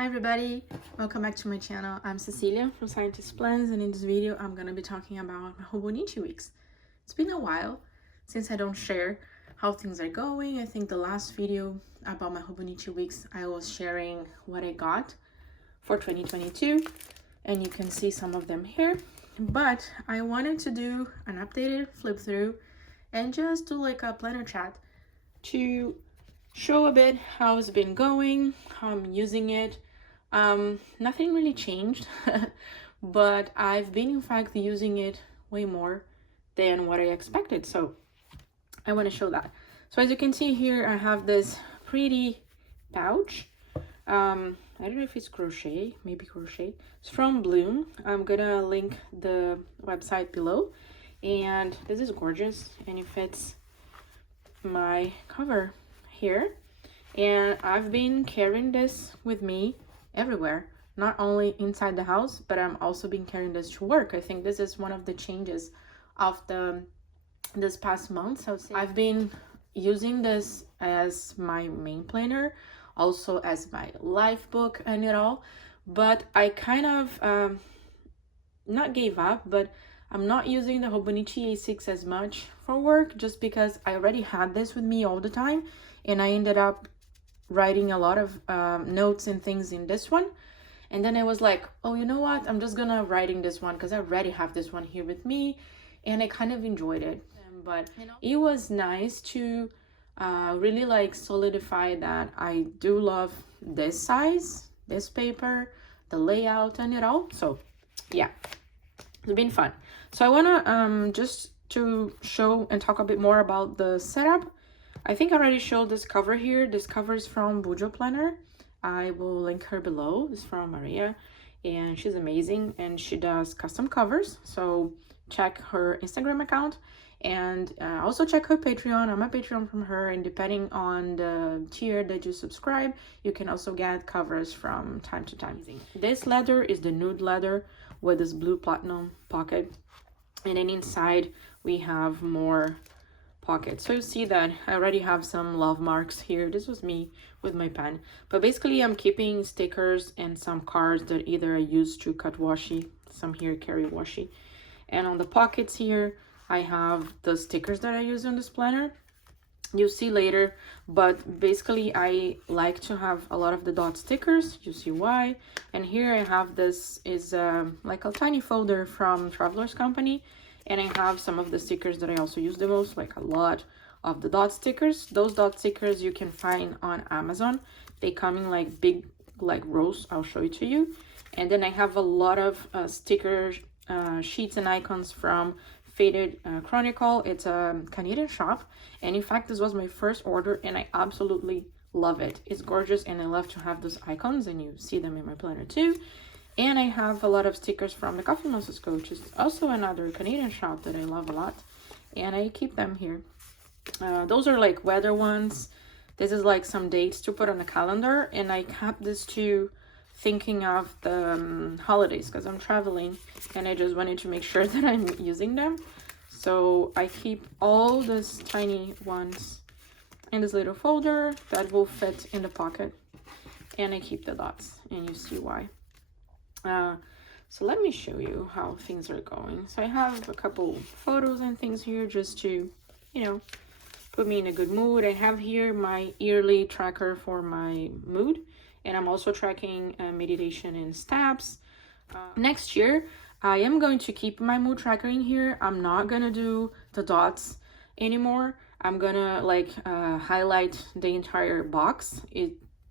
Hi everybody, welcome back to my channel. I'm Cecilia from Scientist Plans, and in this video I'm gonna be talking about my Hobonichi Weeks. It's been a while since I don't share how things are going. I think the last video about my Hobonichi Weeks I was sharing what I got for 2022, and you can see some of them here. But I wanted to do an updated flip through and just do like a planner chat to show a bit how it's been going, how I'm using it. Nothing really changed, but I've been in fact using it way more than what I expected, so I want to show that. So as you can see here, I have this pretty pouch. I don't know if it's crochet, maybe crochet. It's from Bloom. I'm gonna link the website below, and this is gorgeous, and it fits my cover here. And I've been carrying this with me everywhere, not only inside the house, but I'm also been carrying this to work. I think this is one of the changes of this past month. So I've been using this as my main planner, also as my life book and it all, but I kind of not gave up, but I'm not using the Hobonichi A6 as much for work, just because I already had this with me all the time, and I ended up writing a lot of notes and things in this one. And then I was like, oh, you know what, I'm just gonna write in this one because I already have this one here with me, and I kind of enjoyed it. But it was nice to really like solidify that I do love this size, this paper, the layout and it all. So yeah, it's been fun. So I want to just to show and talk a bit more about the setup. I think I already showed this cover here. This cover is from Bujo planner. I will link her below. It's from Maria, and she's amazing, and she does custom covers. So check her Instagram account, and also check her Patreon. I'm a Patreon from her, and depending on the tier that you subscribe, you can also get covers from time to time. This leather is the nude leather with this blue platinum pocket, and then inside we have more pockets. So you see that I already have some love marks here. This was me with my pen, but basically I'm keeping stickers and some cards that either I use to cut washi, some here carry washi. And on the pockets here I have the stickers that I use on this planner. You'll see later, but basically I like to have a lot of the dot stickers. You see why. And here I have this is like a tiny folder from Traveler's Company, and I have some of the stickers that I also use the most, like a lot of the dot stickers. Those dot stickers you can find on Amazon. They come in like big like rolls. I'll show it to you. And then I have a lot of sticker sheets and icons from Faded Chronicle. It's a Canadian shop, and in fact this was my first order and I absolutely love it. It's gorgeous, and I love to have those icons, and you see them in my planner too. And I have a lot of stickers from the Coffee Monsters Co, which is also another Canadian shop that I love a lot, and I keep them here. Those are like weather ones. This is like some dates to put on the calendar, and I kept this too thinking of the holidays because I'm traveling, and I just wanted to make sure that I'm using them. So I keep all these tiny ones in this little folder that will fit in the pocket, and I keep the dots, and you see why. So let me show you how things are going. So I have a couple photos and things here just to, you know, put me in a good mood. I have here my yearly tracker for my mood, and I'm also tracking meditation and steps. Next year I am going to keep my mood tracker in here. I'm not gonna do the dots anymore. I'm gonna like highlight the entire box.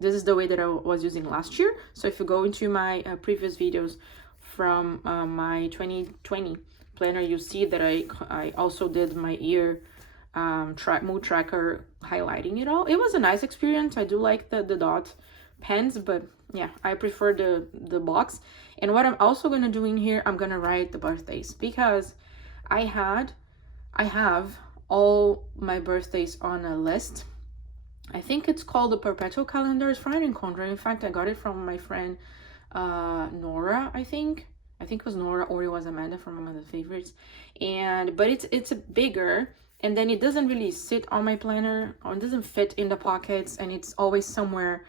This is the way that I was using last year. So if you go into my previous videos from my 2020 planner, you see that I also did my year mood tracker, highlighting it all. It was a nice experience. I do like the dot pens, but yeah, I prefer the box. And what I'm also gonna do in here, I'm gonna write the birthdays, because I have all my birthdays on a list. I think it's called the Perpetual Calendar. It's from Encounter. In fact, I got it from my friend Nora, I think it was Nora, or it was Amanda from Amanda's Favorites. But it's bigger, and then it doesn't really sit on my planner, or it doesn't fit in the pockets, and it's always somewhere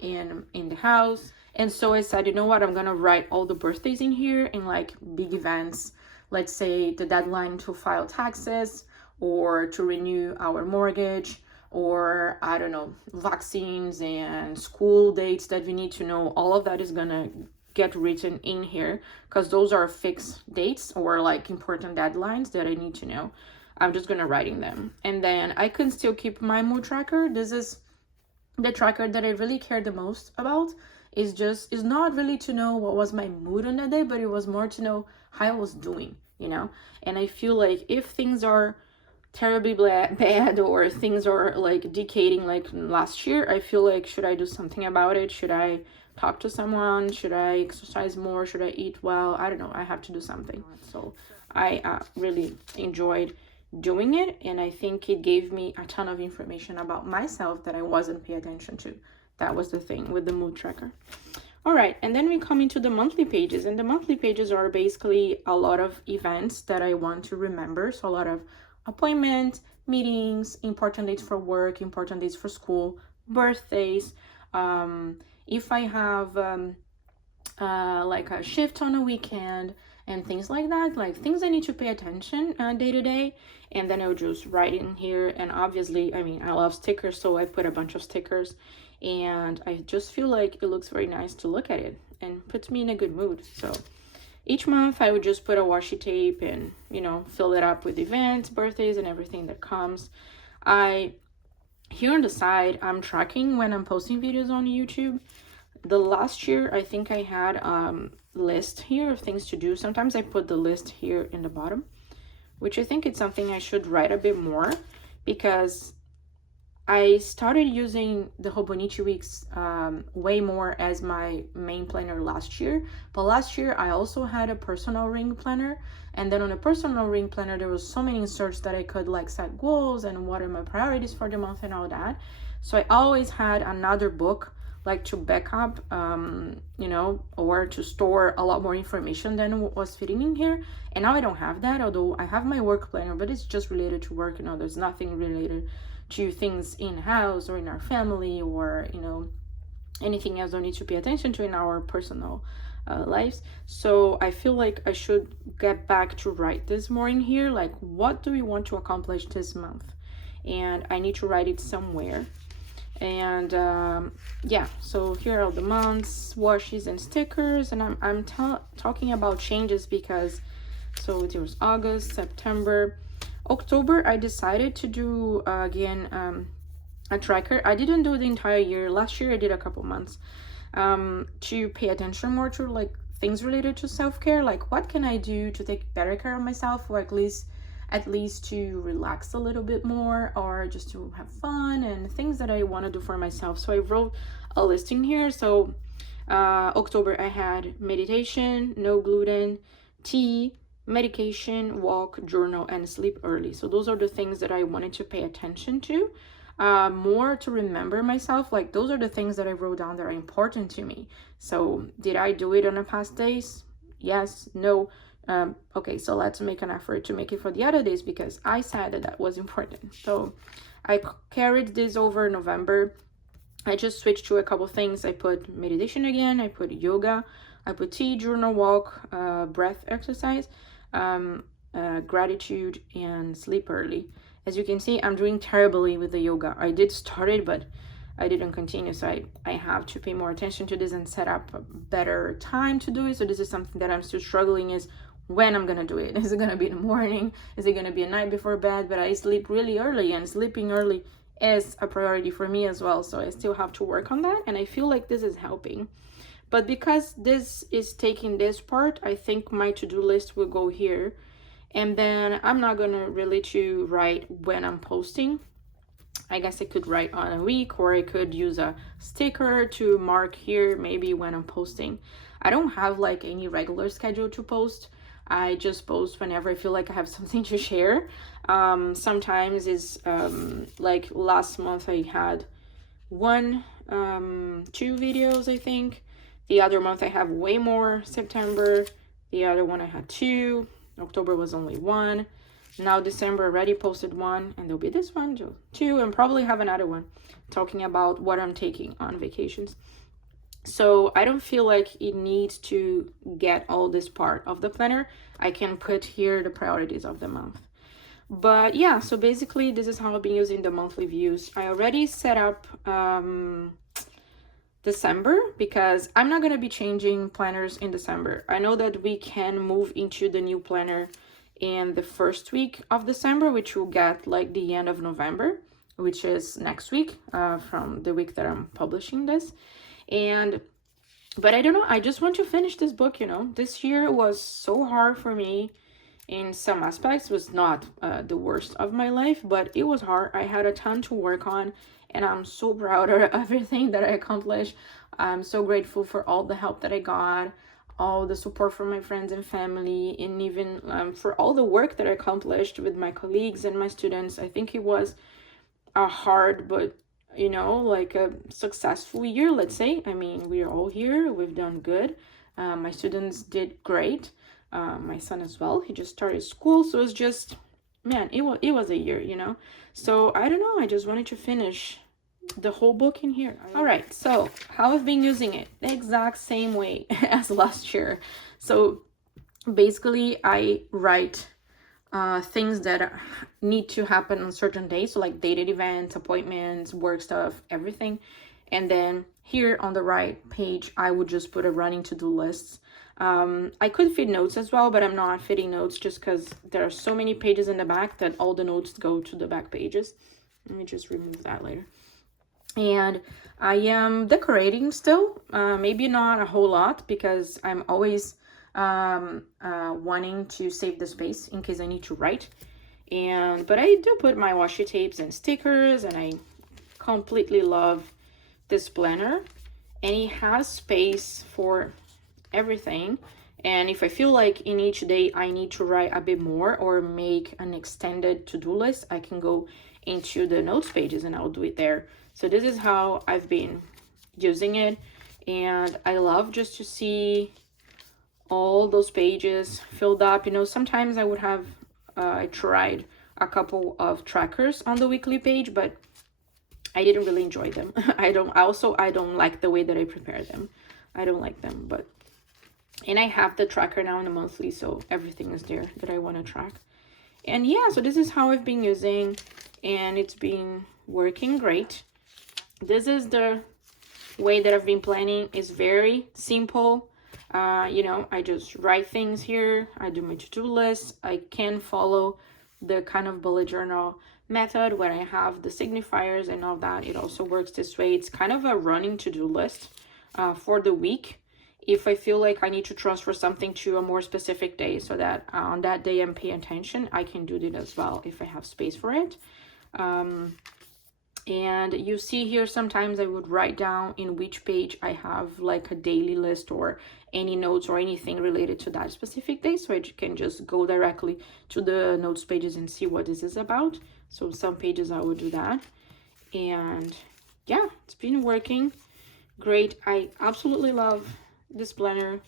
in the house. And so I said, you know what, I'm gonna write all the birthdays in here and like big events. Let's say the deadline to file taxes or to renew our mortgage, or I don't know, vaccines and school dates that we need to know. All of that is gonna get written in here because those are fixed dates or like important deadlines that I need to know. I'm just gonna writing them, and then I can still keep my mood tracker. This is the tracker that I really care the most about. Is not really to know what was my mood on that day, but it was more to know how I was doing, you know. And I feel like if things are terribly bad or things are like decaying like last year, I feel like, should I do something about it? Should I talk to someone? Should I exercise more? Should I eat well? I don't know, I have to do something. So I really enjoyed doing it, and I think it gave me a ton of information about myself that I wasn't paying attention to. That was the thing with the mood tracker. All right, and then we come into the monthly pages, and the monthly pages are basically a lot of events that I want to remember. So a lot of appointments, meetings, important dates for work, important dates for school, birthdays. If I have like a shift on a weekend and things like that, like things I need to pay attention day to day. And then I'll just write in here. And obviously, I mean, I love stickers, so I put a bunch of stickers, and I just feel like it looks very nice to look at it and puts me in a good mood. So each month I would just put a washi tape and, you know, fill it up with events, birthdays, and everything that comes. Here on the side, I'm tracking when I'm posting videos on YouTube. The last year, I think I had list here of things to do. Sometimes I put the list here in the bottom, which I think it's something I should write a bit more, because I started using the Hobonichi Weeks way more as my main planner last year. But last year I also had a personal ring planner, and then on a personal ring planner there was so many inserts that I could like set goals and what are my priorities for the month and all that. So I always had another book like to back up, you know, or to store a lot more information than what was fitting in here. And now I don't have that, although I have my work planner, but it's just related to work, you know, there's nothing related to things in-house or in our family or, you know, anything else I need to pay attention to in our personal lives. So I feel like I should get back to write this more in here, like what do we want to accomplish this month, and I need to write it somewhere. And yeah, so here are the months, washes and stickers. And I'm talking about changes because, so there was August, September, October. I decided to do again a tracker. I didn't do the entire year. Last year I did a couple months to pay attention more to like things related to self-care, like what can I do to take better care of myself, or at least to relax a little bit more, or just to have fun and things that I want to do for myself. So I wrote a list in here. So October I had meditation, no gluten, tea, medication, walk, journal, and sleep early. So those are the things that I wanted to pay attention to more, to remember myself. Like those are the things that I wrote down that are important to me. So did I do it on the past days? Yes, no. Okay, so let's make an effort to make it for the other days because I said that was important. So I carried this over November. I just switched to a couple things. I put meditation again, I put yoga, I put tea, journal, walk, breath exercise, gratitude, and sleep early. As you can see, I'm doing terribly with the yoga. I did start it, but I didn't continue, so I have to pay more attention to this and set up a better time to do it. So this is something that I'm still struggling, is when I'm gonna do it. Is it gonna be in the morning? Is it gonna be a night before bed? But I sleep really early, and sleeping early is a priority for me as well. So I still have to work on that, and I feel like this is helping. But because this is taking this part, I think my to-do list will go here. And then I'm not gonna really to write when I'm posting. I guess I could write on a week, or I could use a sticker to mark here maybe when I'm posting. I don't have like any regular schedule to post. I just post whenever I feel like I have something to share. Sometimes it's like last month I had 2 videos, I think. The other month I have way more. September, the other one I had 2. October was only 1. Now December already posted one, and there'll be this one too, and probably have another one talking about what I'm taking on vacations. So I don't feel like it needs to get all this part of the planner. I can put here the priorities of the month. But yeah, so basically this is how I've been using the monthly views. I already set up December because I'm not going to be changing planners in December. I know that we can move into the new planner in the first week of December, which will get like the end of November, which is next week, from the week that I'm publishing this. But I don't know, I just want to finish this book, you know. This year was so hard for me in some aspects. It was not the worst of my life, but it was hard. I had a ton to work on, and I'm so proud of everything that I accomplished. I'm so grateful for all the help that I got, all the support from my friends and family, and even for all the work that I accomplished with my colleagues and my students. I think it was a hard, but you know, like a successful year, let's say. I mean, we're all here, we've done good. My students did great. My son as well, he just started school, so it's just, man, it was a year, you know. So I don't know, I just wanted to finish the whole book in here. All right, so how I've been using it, the exact same way as last year. So basically I write things that need to happen on certain days, so like dated events, appointments, work stuff, everything. And then here on the right page I would just put a running to-do list. I could fit notes as well, but I'm not fitting notes just because there are so many pages in the back that all the notes go to the back pages. Let me just remove that later. And I am decorating still, maybe not a whole lot because I'm always wanting to save the space in case I need to write. But I do put my washi tapes and stickers, and I completely love this planner, and it has space for everything. And if I feel like in each day I need to write a bit more or make an extended to-do list, I can go into the notes pages and I'll do it there. So this is how I've been using it, and I love just to see all those pages filled up. You know, sometimes I would have I tried a couple of trackers on the weekly page, but I didn't really enjoy them. I don't like the way that I prepare them. I don't like them, but and I have the tracker now in the monthly, so everything is there that I want to track. And yeah, so this is how I've been using, and it's been working great. This is the way that I've been planning. Is very simple. You know, I just write things here. I do my to-do list. I can follow the kind of bullet journal method where I have the signifiers and all that. It also works this way. It's kind of a running to-do list for the week. If I feel like I need to transfer something to a more specific day so that on that day I'm paying attention, I can do it as well if I have space for it. And you see here, sometimes I would write down in which page I have like a daily list or any notes or anything related to that specific day, so I can just go directly to the notes pages and see what this is about. So some pages I would do that. And yeah, it's been working great. I absolutely love this planner.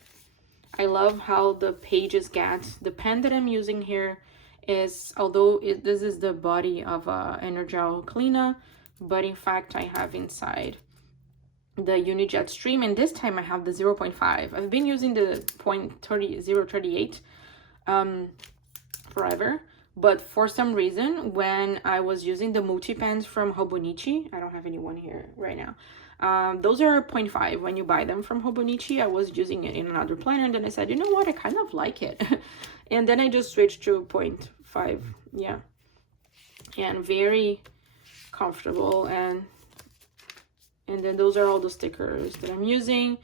I love how the pages get. The pen that I'm using here is, although this is the body of Energel Clena, but in fact I have inside the Unijet Stream, and this time I have the 0.5. I've been using the 0.38 forever, but for some reason when I was using the multi pens from Hobonichi, I don't have anyone here right now, those are 0.5 when you buy them from Hobonichi. I was using it in another planner, and then I said, you know what, I kind of like it. And then I just switched to 0.5. yeah, and very comfortable. And then those are all the stickers that I'm using.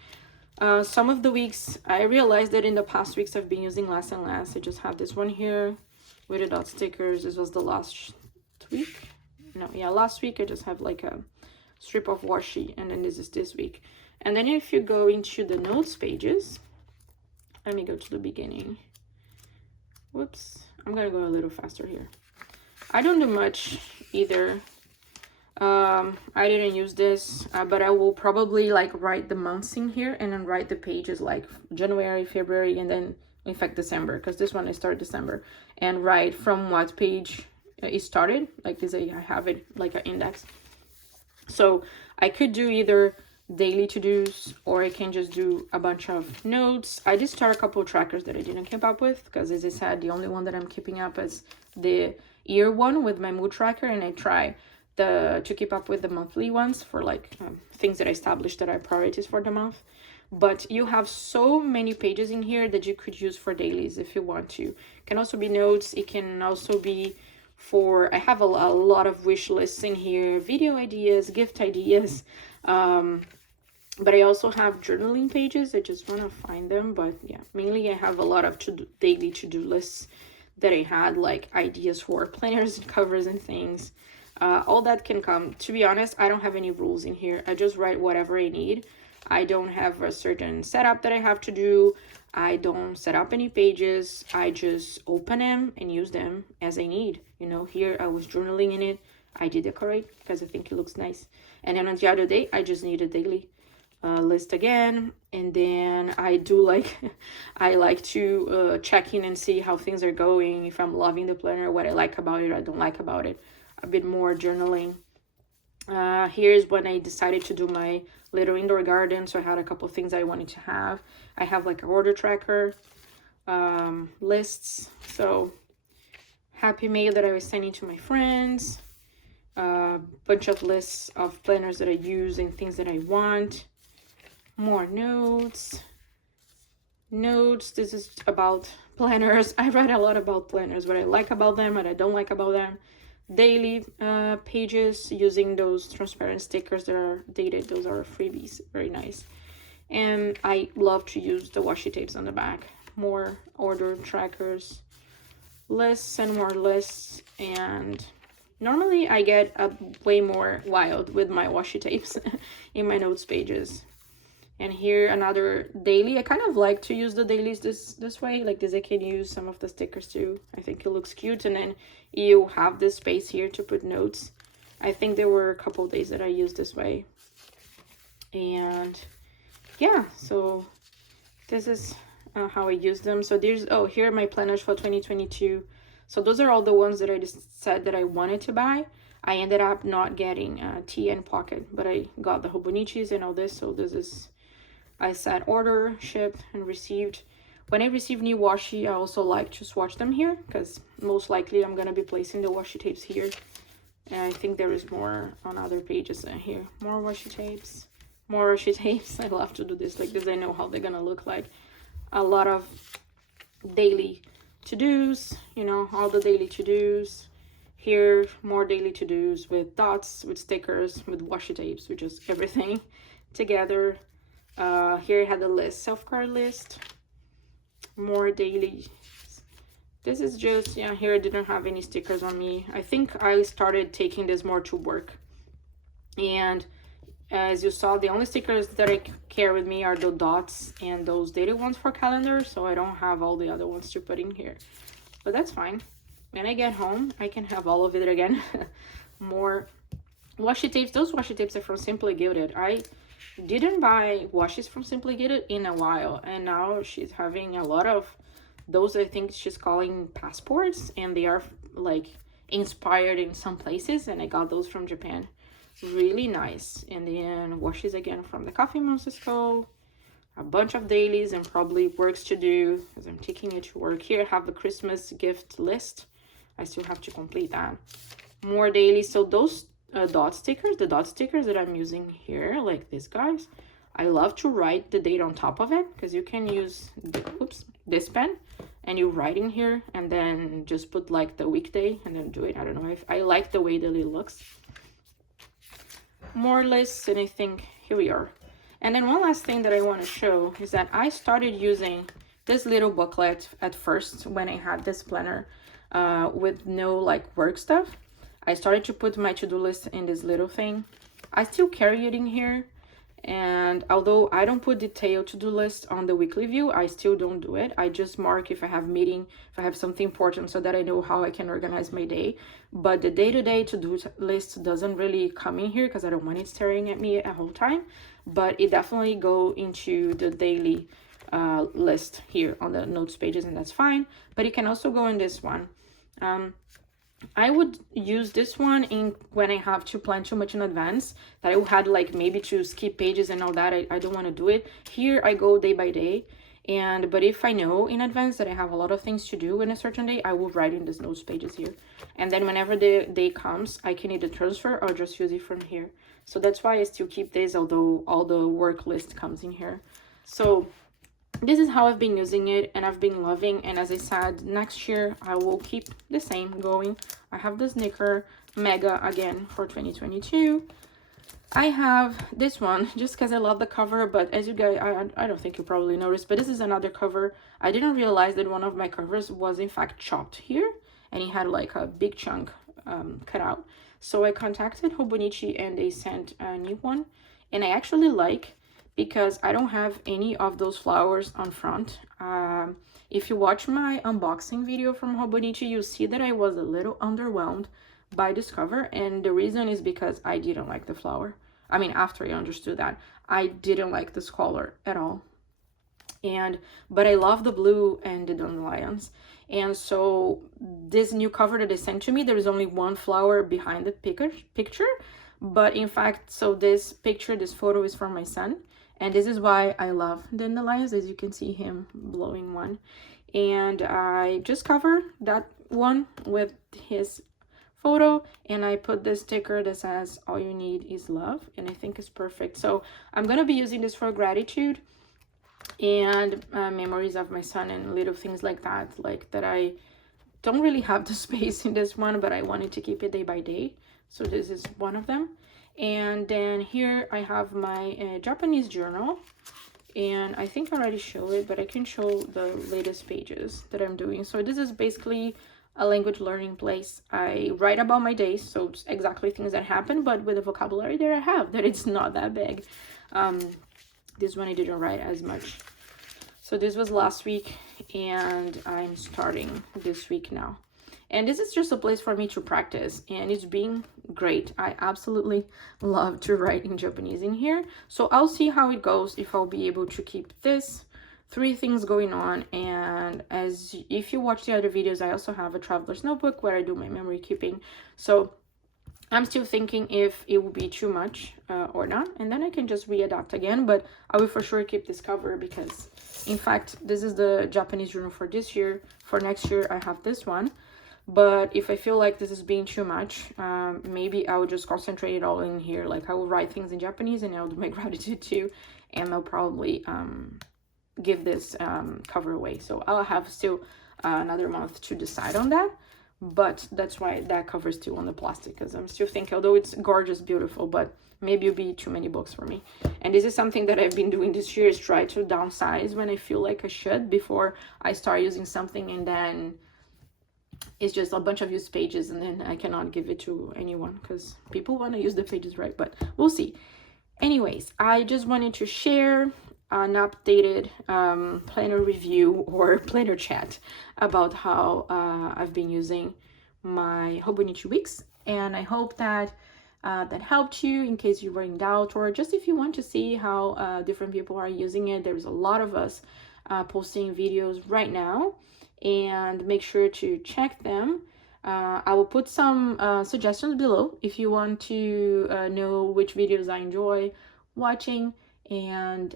Some of the weeks I realized that in the past weeks I've been using less and less. I just have this one here with the dot stickers. This was the last week. No, yeah, last week I just have like a strip of washi, and then this is this week. And then if you go into the notes pages, let me go to the beginning. Whoops, I'm gonna go a little faster here. I don't do much either. I didn't use this, but I will probably like write the months in here and then write the pages like January, February, and then in fact December, because this one I started December, and write from what page it started. Like this, I have it like an index. So I could do either daily to-dos, or I can just do a bunch of notes. I did start a couple of trackers that I didn't keep up with, because as I said, the only one that I'm keeping up is the year one with my mood tracker, and I try to keep up with the monthly ones for like things that I established that are priorities for the month. But you have so many pages in here that you could use for dailies if you want to. It can also be notes. It can also be for, I have a lot of wish lists in here, video ideas, gift ideas, but I also have journaling pages. I just want to find them, but yeah, mainly I have a lot of daily to-do lists that I had, like ideas for planners and covers and things. All that can come. To be honest, I don't have any rules in here. I just write whatever I need. I don't have a certain setup that I have to do. I don't set up any pages. I just open them and use them as I need. You know, here I was journaling in it. I did decorate because I think it looks nice. And then on the other day, I just need a daily list again. And then I do like, I like to check in and see how things are going. If I'm loving the planner, what I like about it, I don't like about it. A bit more journaling. Here's when I decided to do my little indoor garden, so I had a couple of things I wanted to have. I have like an order tracker, lists, so happy mail that I was sending to my friends, bunch of lists of planners that I use and things that I want, more notes. This is about planners. I read a lot about planners, what I like about them, what I don't like about them. Daily pages using those transparent stickers that are dated. Those are freebies, very nice. And I love to use the washi tapes on the back. More order trackers, lists and more lists. And normally I get way more wild with my washi tapes in my notes pages. And here another daily. I kind of like to use the dailies this way, like this. I can use some of the stickers too. I think it looks cute. And then you have this space here to put notes. I think there were a couple days that I used this way. And yeah, so this is how I use them. So there's, oh, here are my planners for 2022. So those are all the ones that I just said that I wanted to buy. I ended up not getting tea and pocket, but I got the Hobonichis and all this. So this is, I said order, shipped, and received. When I receive new washi, I also like to swatch them here, because most likely I'm going to be placing the washi tapes here. And I think there is more on other pages here. More washi tapes. More washi tapes. I love to do this like this. I know how they're going to look like. A lot of daily to-dos, you know, all the daily to-dos. Here, more daily to-dos with dots, with stickers, with washi tapes, with just everything together. Here I had the list, self-card list, more daily. This is just, yeah, here I didn't have any stickers on me. I think I started taking this more to work. And as you saw, the only stickers that I carry with me are the dots and those daily ones for calendar. So I don't have all the other ones to put in here. But that's fine. When I get home, I can have all of it again. More washi tapes. Those washi tapes are from Simply Gilded. I didn't buy washes from Simply Gilded in a while, and now she's having a lot of those. I think she's calling passports, and they are like inspired in some places, and I got those from Japan. Really nice. And then washes again from the Coffee Monsters Co. A bunch of dailies and probably works to do because I'm taking it to work. Here I have the Christmas gift list. I still have to complete that. More dailies. So those dot stickers, the dot stickers that I'm using here, like these guys, I love to write the date on top of it, because you can use this pen and you write in here and then just put like the weekday and then do it. I don't know if I like the way that it looks. More lists, and I think here we are. And then one last thing that I want to show is that I started using this little booklet at first when I had this planner with no like work stuff. I started to put my to-do list in this little thing. I still carry it in here, and although I don't put detailed to-do list on the weekly view, I still don't do it. I just mark if I have meeting, if I have something important, so that I know how I can organize my day. But the day-to-day to-do list doesn't really come in here because I don't want it staring at me a whole time. But it definitely go into the daily list here on the notes pages, and that's fine. But you can also go in this one. I would use this one in when I have to plan too much in advance, that I had like maybe to skip pages and all that. I don't want to do it. Here I go day by day. But if I know in advance that I have a lot of things to do in a certain day, I will write in these notes pages here. And then whenever the day comes, I can either transfer or just use it from here. So that's why I still keep this, although all the work list comes in here. So this is how I've been using it, and I've been loving. And as I said, next year I will keep the same going. I have the Snicker Mega again for 2022. I have this one just because I love the cover, but as you guys, I don't think you probably noticed, but this is another cover. I didn't realize that one of my covers was in fact chopped here, and it had like a big chunk cut out. So I contacted Hobonichi and they sent a new one, and I actually like, because I don't have any of those flowers on front. If you watch my unboxing video from Hobonichi, you'll see that I was a little underwhelmed by this cover, and the reason is because I didn't like the flower. I mean, after I understood that, I didn't like this color at all. But I love the blue and the dandelions. And so this new cover that they sent to me, there is only one flower behind the picture. But in fact, so this picture, this photo is from my son. And this is why I love dandelions, as you can see him blowing one. And I just cover that one with his photo, and I put this sticker that says all you need is love, and I think it's perfect. So I'm gonna be using this for gratitude and memories of my son and little things like that, like that I don't really have the space in this one, but I wanted to keep it day by day. So this is one of them. And then here I have my Japanese journal, and I think I already showed it, but I can show the latest pages that I'm doing. So this is basically a language learning place. I write about my days, so it's exactly things that happen, but with the vocabulary that I have, that it's not that big. This one I didn't write as much. So this was last week, and I'm starting this week now. And this is just a place for me to practice, and it's been great. I absolutely love to write in Japanese in here. So I'll see how it goes, if I'll be able to keep this 3 things going on. And as if you watch the other videos, I also have a traveler's notebook where I do my memory keeping. So I'm still thinking if it will be too much or not, and then I can just readapt again. But I will for sure keep this cover, because in fact this is the Japanese journal for this year. For next year I have this one. But if I feel like this is being too much, maybe I will just concentrate it all in here. Like I will write things in Japanese, and I'll do my gratitude too, and I'll probably give this cover away. So I'll have still another month to decide on that. But that's why that cover is still on the plastic, because I'm still thinking, although it's gorgeous, beautiful, but maybe it'll be too many books for me. And this is something that I've been doing this year, is try to downsize when I feel like I should, before I start using something and then it's just a bunch of used pages, and then I cannot give it to anyone, because people want to use the pages, right? But we'll see. Anyways, I just wanted to share an updated planner review or planner chat about how I've been using my Hobonichi Weeks, and I hope that that helped you in case you were in doubt, or just if you want to see how different people are using it. There's a lot of us posting videos right now, and make sure to check them. I will put some suggestions below if you want to know which videos I enjoy watching. And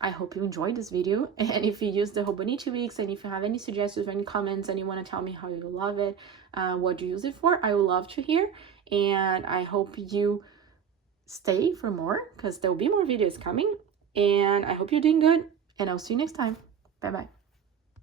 I hope you enjoyed this video, and if you use the Hobonichi Weeks, and if you have any suggestions or any comments and you want to tell me how you love it, what you use it for, I would love to hear. And I hope you stay for more, because there will be more videos coming, and I hope you're doing good, and I'll see you next time. Bye bye.